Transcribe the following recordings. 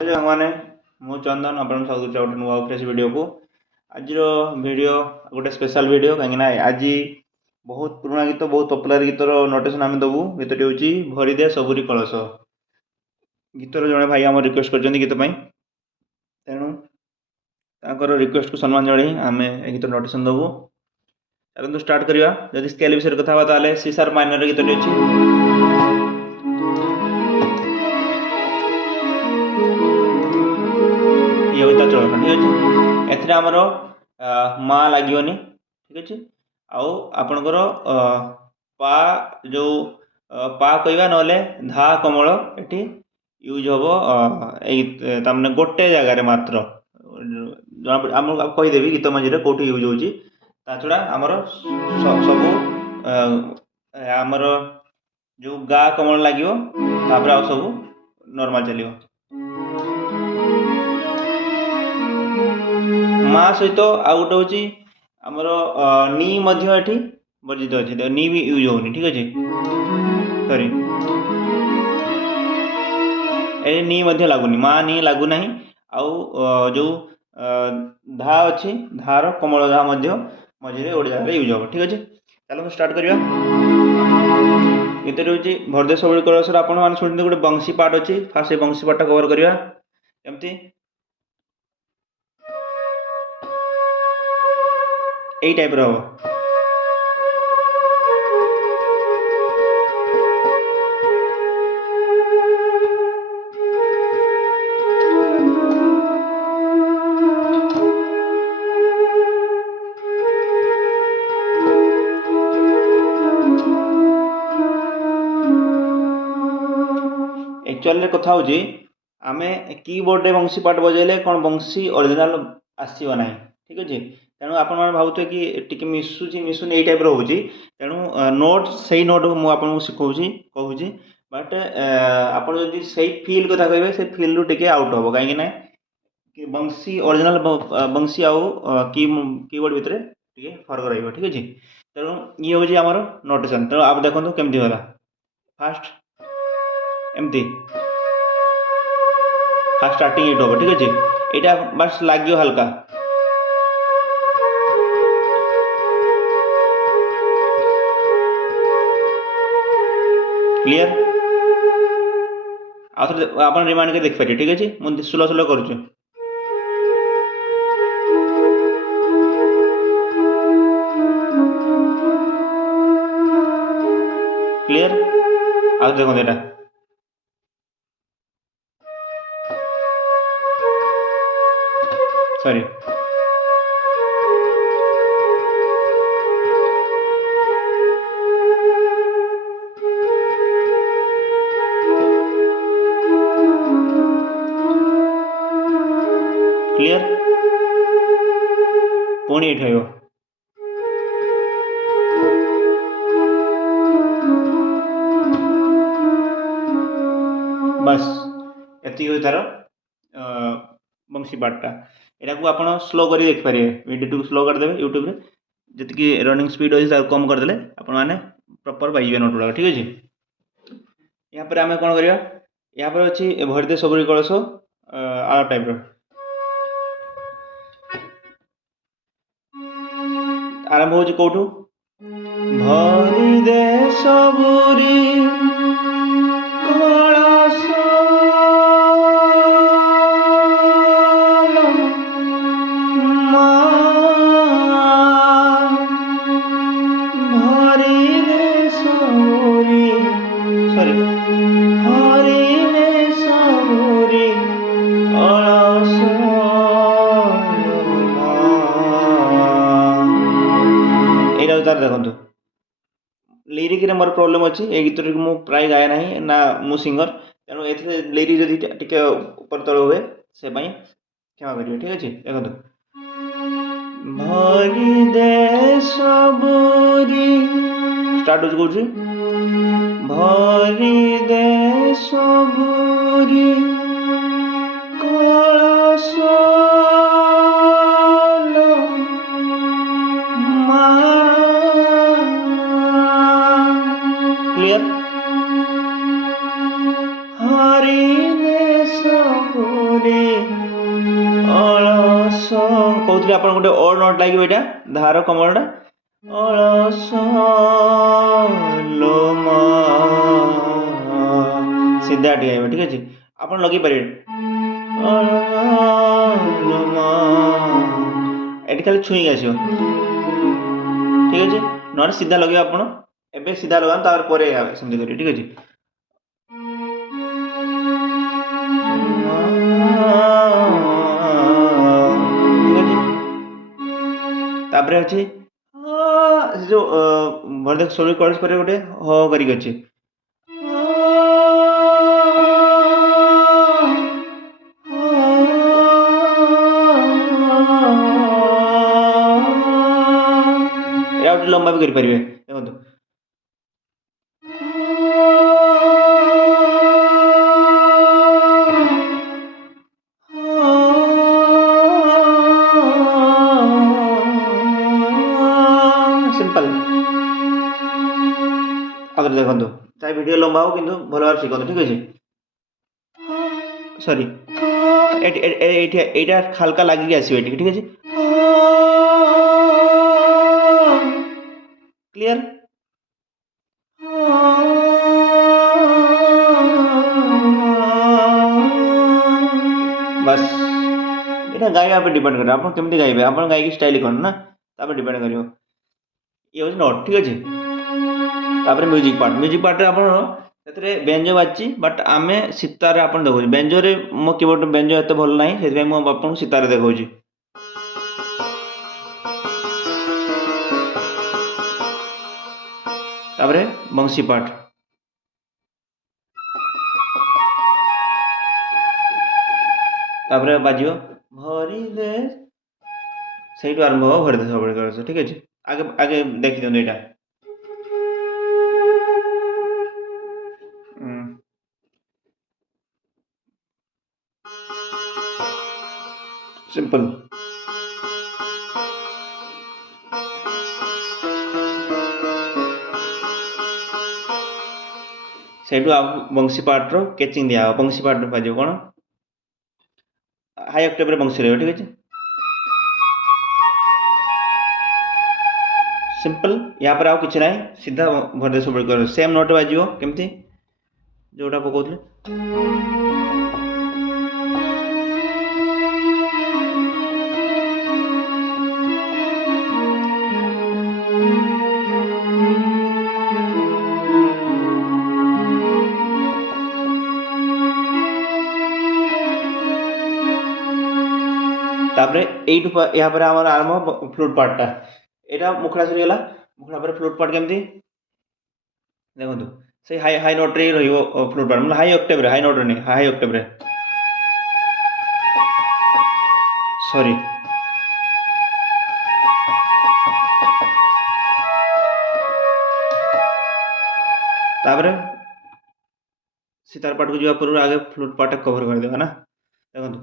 मैंने मु चंदन अपन सब गोटे नुआ फ्रेश वीडियो को आज वीडियो गोटे स्पेशल वीडियो कहीं आज बहुत पुराना गीत बहुत पॉपुलर गीतर नोटेशन आम दबू गीत हूँ भरीदे सबुरी कलश गीतर जड़े भाई आम रिक्वेस्ट कर गीत तेणु रिक्वेस्ट को सम्मान जन आम गीत नोटेशन दबू चलते स्टार्ट करवा जब स्केल विषय कथा सी सार माइनर गीत अच्छी ये होता चल ठीक अच्छे एमर माँ लगे ठीक अच्छे आउ आपणकर पा जो पा कहवा ना धा कमल ये यूज हम ये गोटे जगार मात्र आम कहीदेवी गीत मझे कौटी यूज हो छड़ा आमर सब आमर जो गा कमल लगे आ सब नॉर्मल चलो माँ सहित आउ गोटे हूँ आमर नी ये वर्जित अच्छे नी भी यूज होनी ठीक अच्छे सॉरी ए नी लगुनि माँ नी लगुना आउ जो धा अच्छी धार कमल धा मझे गोटे जगह यूज हम ठीक अच्छे चलो स्टार्ट करवा गीत हूँ भरदे सब कलशर आपने शुणते गोटे बंशी पार्ट अच्छी फास्ट बंशी पार्ट कवर करवा एमती यही टाइप हम एक्चुअल कथा हूँ आम कीबोर्ड बंशी पार्ट बजेले कौन बंशी ओरिजिनल आसो ना ठीक अच्छे तेणु आप भावुए कि टी मिसुची मिसुनी यही टाइप रोच तेणु नोट से नोट मुझे शिखाऊँ कहूँ बट आप से फिल कथा कहे से फिल रू टे आउट हम कहीं बंशी ओरिजिनल बंशी आउ कीबोर्ड भितर टे फर्क रही ठीक अच्छे तेणु ये हूँ आमर नोटेशन तेणु आप देखो केमती गला फास्ट एमती फास्ट स्टार्टिंग ये हम ठीक अच्छे यहाँ बस लगे हल्का क्लियर आप रिमाइंड के देख पारे ठीक अच्छे मुझे स्लो स्लो करुँ क्लियर आ देखो यहाँ सॉरी क्लियर पुणी ये बस ये तार बंशी पार्टा यहाँ को आप स्लो कर देखिपारे वीडियो को स्लो करदे यूट्यूब जी रनिंग स्पीड अच्छे कम करदे आपने प्रॉपर पाइबे नोट गुड़ा ठीक अच्छे यहाँ पर आम कौन करवा यहाँ पर अच्छी भरदे सबुरी कलश आला टाइप आरंभ हो कौटू भरदे सबुरी कलश तार देखो लिरिक मोर प्रॉब्लम अच्छी ये गीत मु प्राय गाए ना मु सिंगर तेणु ये लिरिक जदि टे ऊपर तल हुए से क्षमा करेंगे ठीक अच्छे देखो भरी दे सबुरी स्टार्ट हो भरी दे सबुरी कलश क्लियर हरिने सब रे अलस कहते आप गोटे अ नट लगे यहाँ धार कमलटा अलस लोमा सीधा टी गाइबा ठीक अच्छे आप लगे पारे ये खाली छुई आस ठीक अच्छे ना सीधा लगे आप एवं सीधा लगा पर सेमती करेंगे ठीक अच्छे तापर अच्छे जो भरदेख सोलर कॉलेज पर गोटे ह करिक अच्छे गोटे लंबा भी करें देखो सिंपल आगे देखो चाहे वीडियो लंबा हो किंतु भल भाव शिखु ठीक अच्छे सॉरी एटा हल्का लगे आसो ठीक अच्छे क्लियर बस ये गाइबा पे डिपेंड करे आप केमती गाइबे आप गायकी स्टाइल कौन ना डिपेंड कर ये हूँ नोट ठीक अच्छे तापर म्यूजिक पार्ट आप व्यंजो बाजी बट आम सीतार आप देखो व्यंजोरे मो कीबोर्ड व्यंजो एत भल ना से आपको सीतार देखा तापर बंशी पार्ट तापर बाजियो भरी दे से आरंभ हो भरी दे सब ठीक अच्छे आगे आगे देखी दिखाँ यहाँ सिंपल से बंशी पार्ट रो कैचिंग दिया बंशी पार्ट बाज कौन हाई ऑक्टेव रे बंशी रही ठीक अच्छे सिंपल यहाँ पर आउ कि ना सीधा भरदे सब कर सेम नोट बाज केमती जोटा पकाउले यहाँ पर आम आरंभ फ्लूट पार्टा यहाँ मुखड़ा सरीगला मुखड़ा पर फ्लूट पार्ट केमती देखो से हाई हाई नोट रे रही फ्लूट पार्ट मतलब हाई ऑक्टेव रे हाई नोट रे नहीं हाई ऑक्टेव रे सॉरी तापर सितार पार्ट को जावा पूर्व आगे फ्लूट पार्ट कवर कर देगा ना देखो देखो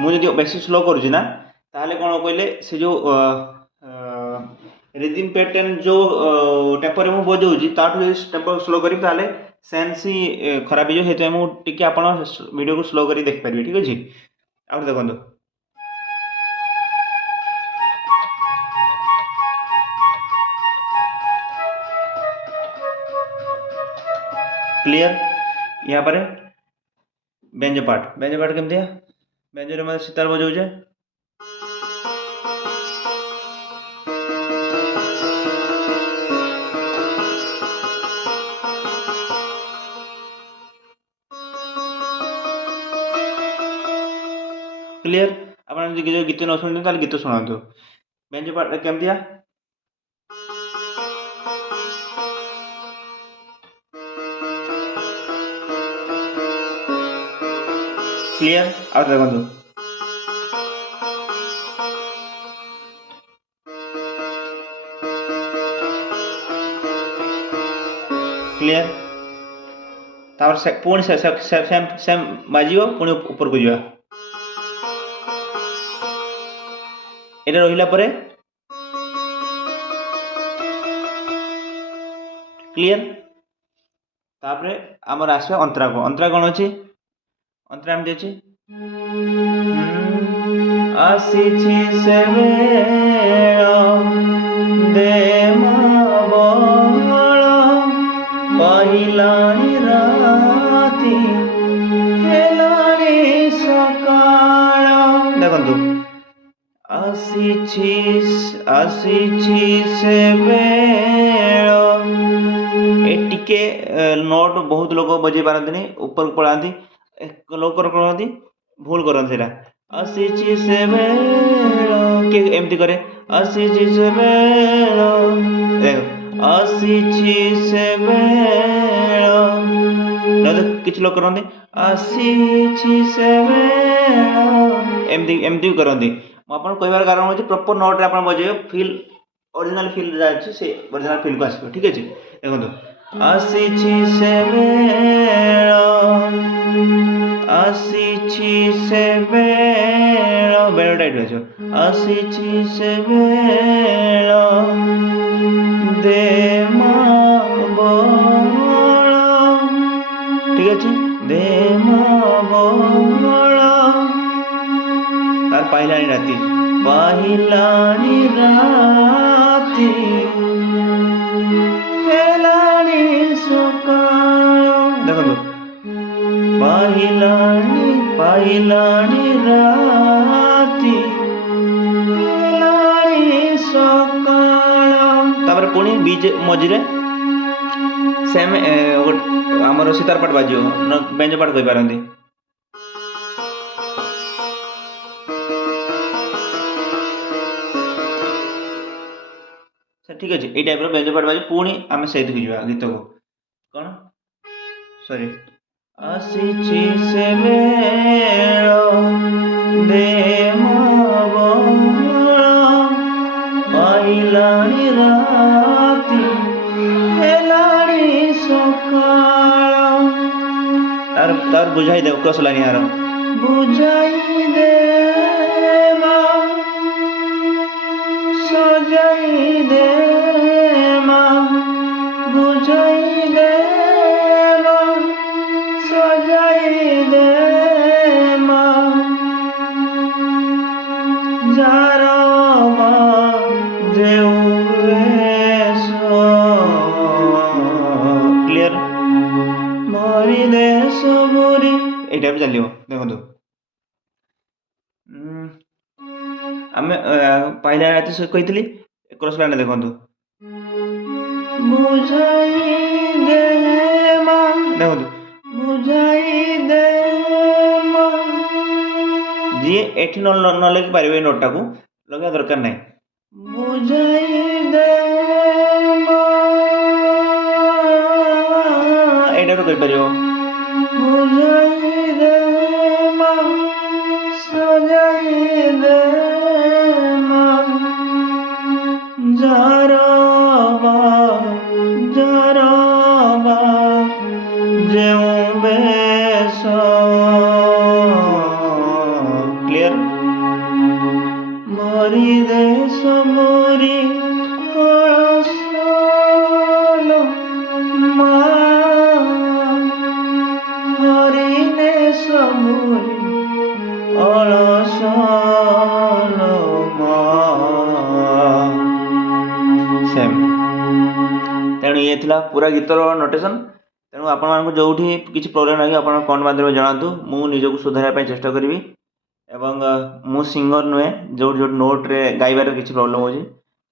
मुझे बेस स्लो करुँच ना ताहले कौन कहले से जो रिदिम पैटर्न जो टेम्पर में बजाऊँगी टेम्पर स्लो करी ताहले सेन्स ही खराब हो मुझे आप वीडियो को स्लो करी देख पारे ठीक अच्छे आउट देखो क्लियर यहाँ पर व्यंजो पार्ट केमती व्यंजो मैं सीतार बजाऊे क्लियर आप गीत न शुणते गीत शुणु व्यंजो पार्ट केमती क्लियर आ देखो क्लियर पुणी सेम बाजियो पुणी ऊपर को जावा एटा रहिला परे क्लियर तापरे आमर आसबे अंतरा को अंतरा कोन अछि अंतरा एमती अछि आसीछि से बेळ दे मावळ पहिलानी राती हेलानी सकाळ देखंतु आसीछि से बेळ ए टिके नोट बहुत लोग बजे पारती ऊपर पढ़ाती लोग करती भूल करते आसीछि से बेळ एमती करे आसीछि से बेळ देख आसीछि से बेळ किछ लोग करते आसीछि से बेळ एमती एमती करती आपन कहबार कारण होची प्रॉपर नोट रे आपन बजे फील ओरिजिनल फील जाछि से ओरिजिनल फील को आसबो ठीक अछि देखंतु आसीछि से बेळ आसीछि से बेळ बेळ टाइट होछ आसीछि से बेळ दे मावळ ठीक अछि दे मावळ तार पहिलानी राती हेलानी सकाळ देखो पहिलानी राती हेलानी सकाळ तापर पुणी बीज मझिरे सेम आमर सितार पाट बाजियो बेंज पाट कहि पारंती ठीक अच्छे ये टाइप बेंज पाट बाजे पुणी आम से गीत को कौन सॉरी आसीछि से बेळ दे मावळ पहिलानी राती हेलानी सकाळ तार बुझाई दे क्रॉस लाइन यार बुझाई दे मा सजाई दे मा बुझाई दे मा सजाई दे मा जारवा जेउ वेसो क्लियर मोरी देश मोरी ए टाइप चलियो देखंतु आमे पहला राति से कहितली क्रॉस लाइन देखंतु बुझाई दे मा देखंतु बुझाई दे मा जी एठी न लगे पारिबे नोट टाकू लगा दरकार नाही बुझाई दे मा एटा रो कर परियो बुझाई दे मा सजाई दे जारवा जेउ बेसो क्लियर मोरी देश मोरी कळसलो मा हरि देश मोरी अलसलो मा सेम तेणु ये थिला पूरा गीतर नोटेशन तेणु आपण जो किसी प्रोब्लेम लगे आप कमेंट माध्यम जनातु मु निजक सुधार चेष्टा करी एवं मु सिंगर नुहे जो जो नोट रे गाइबार किसी प्रोब्लेम होची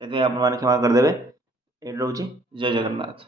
से आप क्षमा करदे ये रोचे जय जगन्नाथ।